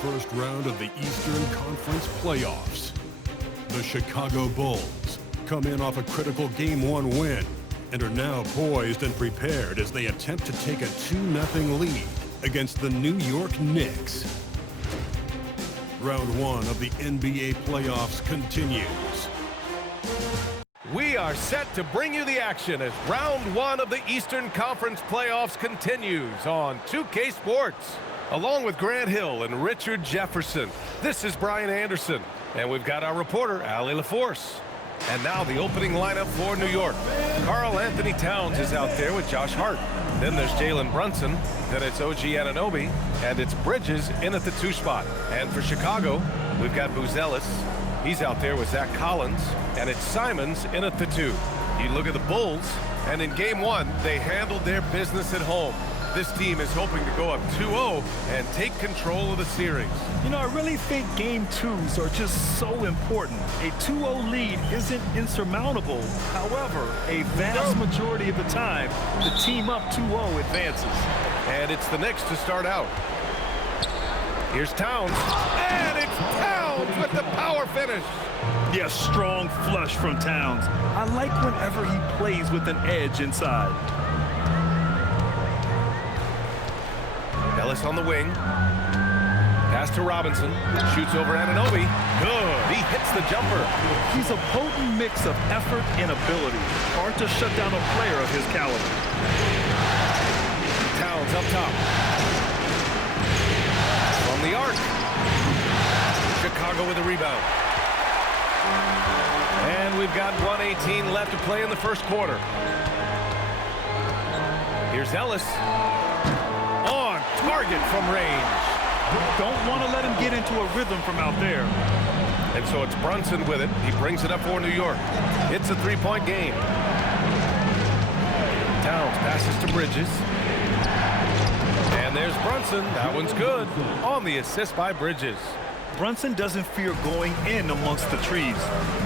first round of the Eastern Conference playoffs. The Chicago Bulls come in off a critical Game 1 win and are now poised and prepared as they attempt to take a 2-0 lead against the New York Knicks. Round 1 of the NBA playoffs continues. We are set to bring you the action as round 1 of the Eastern Conference playoffs continues on 2K Sports. Along with Grant Hill and Richard Jefferson, this is Brian Anderson, and we've got our reporter, Allie LaForce. And now the opening lineup for New York. Karl Anthony Towns is out there with Josh Hart. Then there's Jalen Brunson. Then it's OG Anunoby. And it's Bridges in at the 2 spot. And for Chicago, we've got Buzelis. He's out there with Zach Collins. And it's Simons in at the 2. You look at the Bulls, and in Game 1, they handled their business at home. This team is hoping to go up 2-0 and take control of the series. You know, I really think Game 2s are just so important. A 2-0 lead isn't insurmountable. However, a vast majority of the time, the team up 2-0 advances. And it's the Knicks to start out. Here's Towns, and it's Towns with the power finish. Yeah, strong flush from Towns. I like whenever he plays with an edge inside. Ellis on the wing. Pass to Robinson. Shoots over Anunoby. Good. He hits the jumper. He's a potent mix of effort and ability. Hard to shut down a player of his caliber. Towns up top. From the arc. Chicago with a rebound. And we've got 1:18 left to play in the first quarter. Here's Ellis. On target from range. Don't want to let him get into a rhythm from out there. And so it's Brunson with it. He brings it up for New York. It's a 3-point game. Towns passes to Bridges. And there's Brunson. That one's good. On the assist by Bridges. Brunson doesn't fear going in amongst the trees.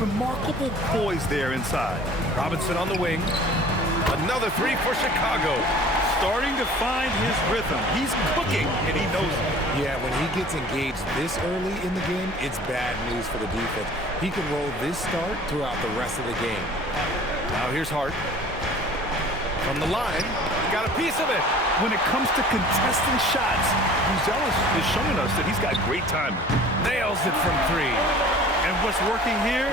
Remarkable poise there inside. Robinson on the wing. Another 3 for Chicago. Starting to find his rhythm. He's cooking, and he knows it. Yeah, when he gets engaged this early in the game, it's bad news for the defense. He can roll this start throughout the rest of the game. Now here's Hart. From the line, got a piece of it. When it comes to contesting shots, Buzelis is showing us that he's got great timing. Nails it from 3. And what's working here,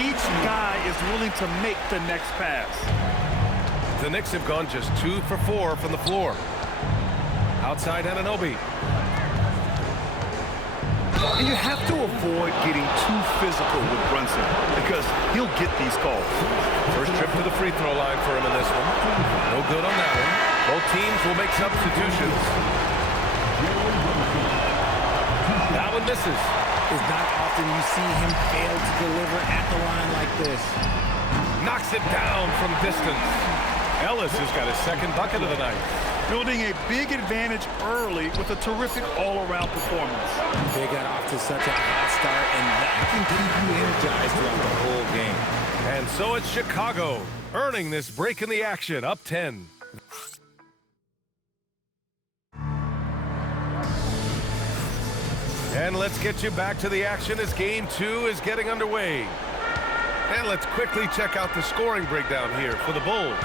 each guy is willing to make the next pass. The Knicks have gone just 2 for 4 from the floor. Outside Anunoby. And you have to avoid getting too physical with Brunson because he'll get these calls. First trip to the free throw line for him in this one. No good on that one. Both teams will make substitutions. That one misses. It's not often you see him fail to deliver at the line like this. Knocks it down from distance. Ellis has got his second bucket of the night. Building a big advantage early with a terrific all-around performance. They got off to such a hot start, and that can keep you energized throughout the whole game. And so it's Chicago, earning this break in the action, up 10. And let's get you back to the action as Game 2 is getting underway. And let's quickly check out the scoring breakdown here for the Bulls.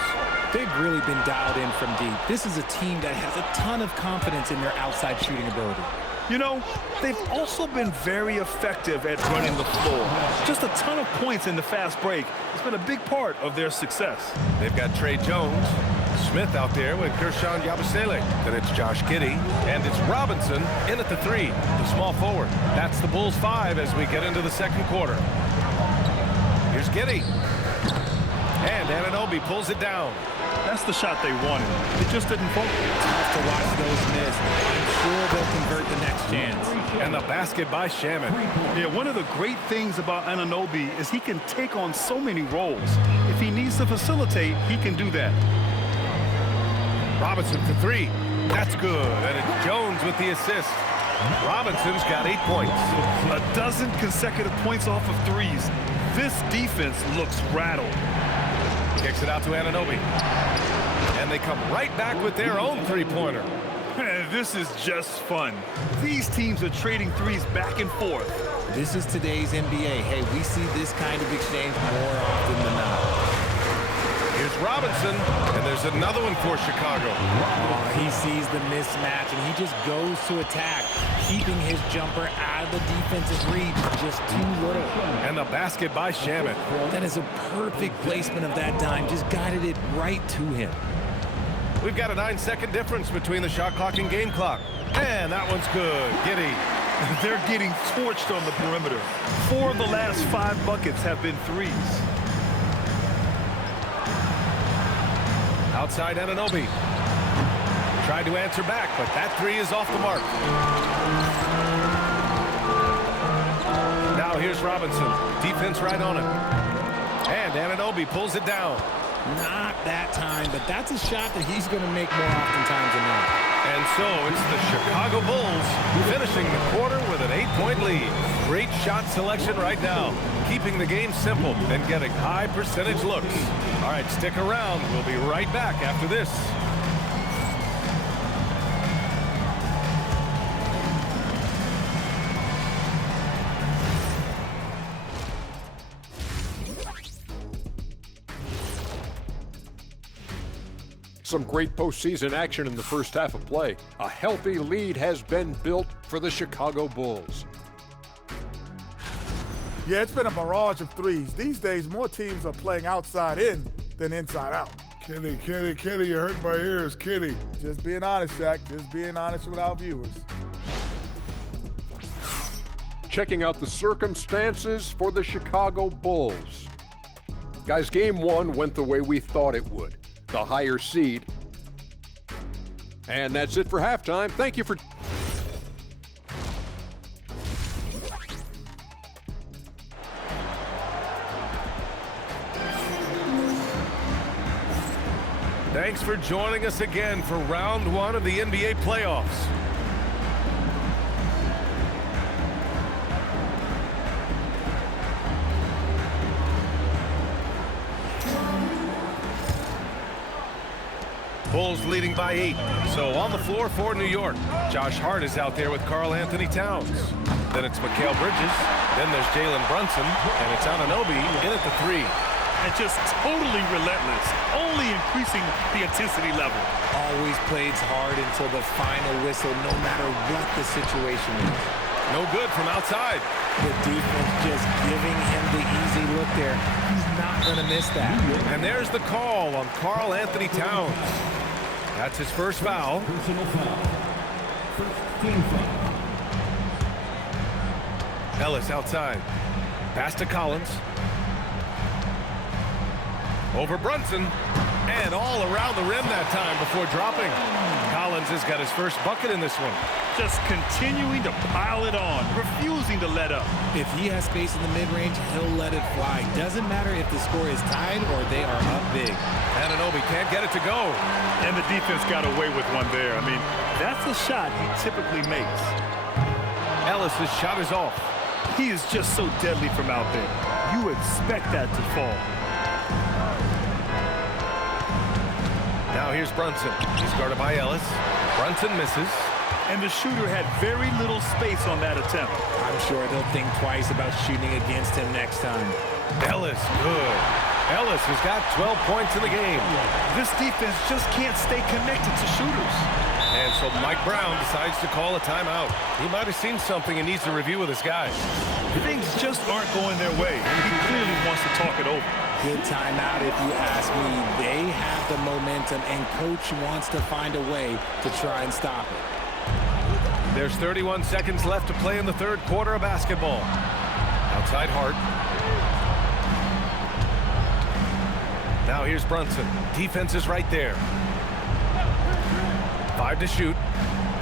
They've really been dialed in from deep. This is a team that has a ton of confidence in their outside shooting ability. You know, they've also been very effective at running the floor. Just a ton of points in the fast break. It's been a big part of their success. They've got Trey Jones, Smith out there with Kershawn Yabusele. Then it's Josh Giddey, and it's Robinson in at the 3, the small forward. That's the Bulls 5 as we get into the second quarter. Here's Giddey. And Anunoby pulls it down. That's the shot they wanted. It just didn't fall. Tough to watch those miss. I'm sure they'll convert the next chance. And the basket by Shaman. Yeah, one of the great things about Anunoby is he can take on so many roles. If he needs to facilitate, he can do that. Robinson for 3. That's good. And it's Jones with the assist. Robinson's got 8 points. A dozen consecutive points off of threes. This defense looks rattled. Kicks it out to Anunoby. And they come right back with their own three-pointer. this is just fun. These teams are trading threes back and forth. This is today's NBA. Hey, we see this kind of exchange more often than not. Here's Robinson, and there's another one for Chicago. Oh, he sees the mismatch, and he just goes to attack, keeping his jumper out of the defensive reach, just too little. And the basket by Shamet. That is a perfect placement of that dime, just guided it right to him. We've got a 9-second difference between the shot clock and game clock. And that one's good. Giddy. They're getting torched on the perimeter. 4 of the last 5 buckets have been threes. Outside Anunoby. Tried to answer back, but that three is off the mark. Now here's Robinson. Defense right on it. And Anunoby pulls it down. Not that time, but that's a shot that he's going to make more oftentimes than not. And so it's the Chicago Bulls finishing the quarter with an 8-point lead. Great shot selection right now, keeping the game simple and getting high percentage looks. All right, stick around. We'll be right back after this. Some great postseason action in the first half of play. A healthy lead has been built for the Chicago Bulls. Yeah, it's been a barrage of threes. These days, more teams are playing outside in than inside out. Kenny, you're hurting my ears, Kenny. Just being honest, Shaq. Just being honest with our viewers. Checking out the circumstances for the Chicago Bulls. Guys, game one went the way we thought it would. The higher seed. And that's it for halftime. Thank you for... Thanks for joining us again for round one of the NBA playoffs. Bulls leading by 8. So on the floor for New York, Josh Hart is out there with Karl Anthony Towns. Then it's Mikal Bridges. Then there's Jalen Brunson. And it's Anunoby in at the 3. And just totally relentless, only increasing the intensity level. Always plays hard until the final whistle, no matter what the situation is. No good from outside. The defense just giving him the easy look there. He's not going to miss that. And there's the call on Karl Anthony Towns. That's his first foul. Personal foul. First team foul. Ellis outside. Pass to Collins. Over Brunson. And all around the rim that time before dropping. Collins has got his first bucket in this one. Just continuing to pile it on, refusing to let up. If he has space in the mid-range, he'll let it fly. Doesn't matter if the score is tied or they are up big. Anunoby can't get it to go. And the defense got away with one there. I mean, that's a shot he typically makes. Ellis' shot is off. He is just so deadly from out there. You expect that to fall. Now here's Brunson. He's guarded by Ellis. Brunson misses. And the shooter had very little space on that attempt. I'm sure they'll think twice about shooting against him next time. Ellis, good. Ellis has got 12 points in the game. This defense just can't stay connected to shooters. And so Mike Brown decides to call a timeout. He might have seen something and needs to review with his guys. Things just aren't going their way. He clearly wants to talk it over. Good timeout if you ask me. They have the momentum, and coach wants to find a way to try and stop it. There's 31 seconds left to play in the third quarter of basketball. Outside Hart. Now here's Brunson. Defense is right there. 5 to shoot.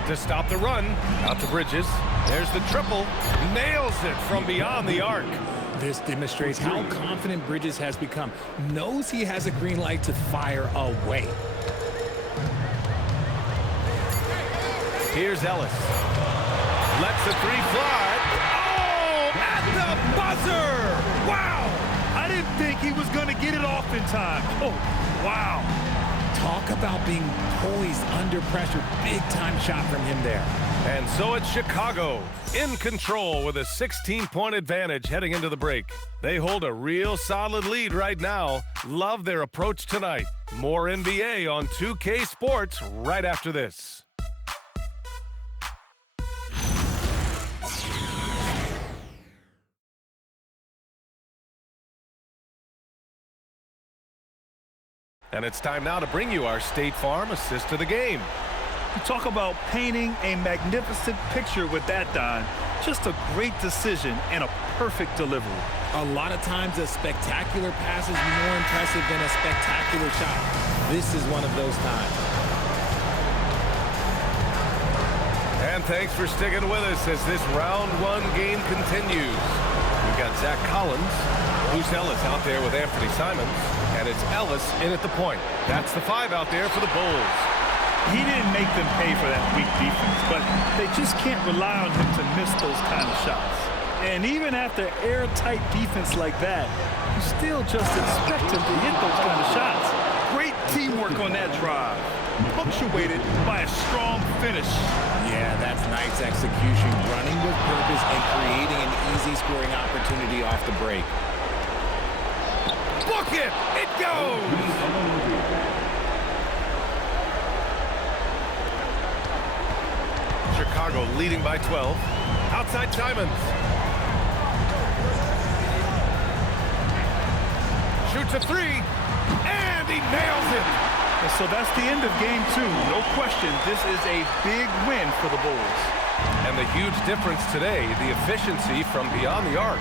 To stop the run. Out to Bridges. There's the triple. Nails it from beyond the arc. This demonstrates how confident Bridges has become. Knows he has a green light to fire away. Here's Ellis. Lets the three fly. Oh, at the buzzer! Wow! I didn't think he was going to get it off in time. Oh, wow. Talk about being poised under pressure. Big-time shot from him there. And so it's Chicago in control with a 16-point advantage heading into the break. They hold a real solid lead right now. Love their approach tonight. More NBA on 2K Sports right after this. And it's time now to bring you our State Farm assist of the game. You talk about painting a magnificent picture with that, Don. Just a great decision and a perfect delivery. A lot of times a spectacular pass is more impressive than a spectacular shot. This is one of those times. And thanks for sticking with us as this round one game continues. We've got Zach Collins, Bruce Ellis out there with Anthony Simons, and it's Ellis in at the point. That's the 5 out there for the Bulls. He didn't make them pay for that weak defense, but they just can't rely on him to miss those kind of shots. And even after airtight defense like that, you still just expect him to hit those kind of shots. Great teamwork on that drive, punctuated by a strong finish. Yeah, that's nice execution, running with purpose and creating an easy scoring opportunity off the break. Book it! It goes! Chicago leading by 12. Outside Simons. Shoots a 3, and he nails it. And so that's the end of game 2. No question, this is a big win for the Bulls. And the huge difference today, the efficiency from beyond the arc.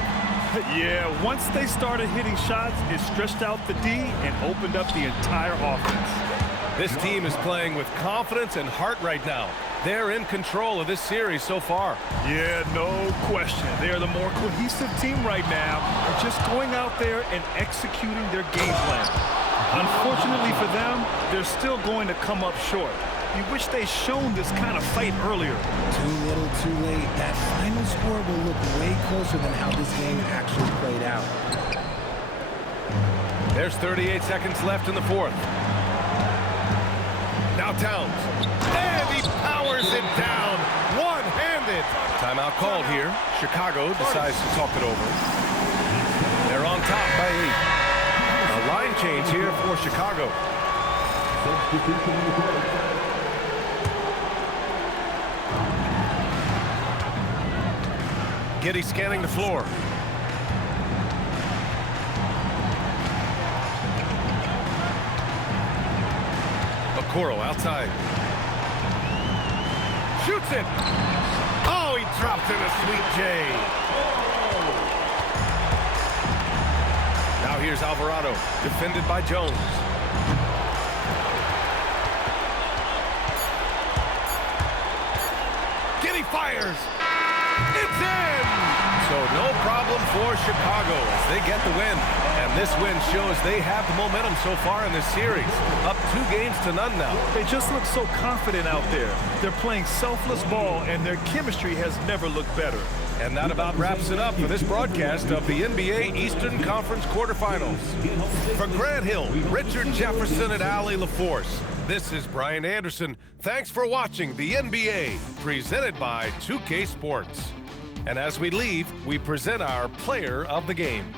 Yeah, once they started hitting shots, it stretched out the D and opened up the entire offense. This team is playing with confidence and heart right now. They're in control of this series so far. Yeah, no question. They are the more cohesive team right now. They're just going out there and executing their game plan. Unfortunately for them, they're still going to come up short. You wish they'd shown this kind of fight earlier. Too little, too late. That final score will look way closer than how this game actually played out. There's 38 seconds left in the 4th. Now Towns. And he powers it down. One-handed. Timeout called here. Chicago decides to talk it over. They're on top by 8. A line change here for Chicago. Giddey scanning the floor. Okoro outside. Shoots it. Oh, he dropped in a sweet J. Now here's Alvarado, defended by Jones. Giddey fires. It's in! So no problem for Chicago as they get the win. And this win shows they have the momentum so far in this series. Up 2-0 now. They just look so confident out there. They're playing selfless ball, and their chemistry has never looked better. And that about wraps it up for this broadcast of the NBA Eastern Conference quarterfinals. For Grant Hill, Richard Jefferson, and Allie LaForce, this is Brian Anderson. Thanks for watching the NBA, presented by 2K Sports. And as we leave, we present our player of the game.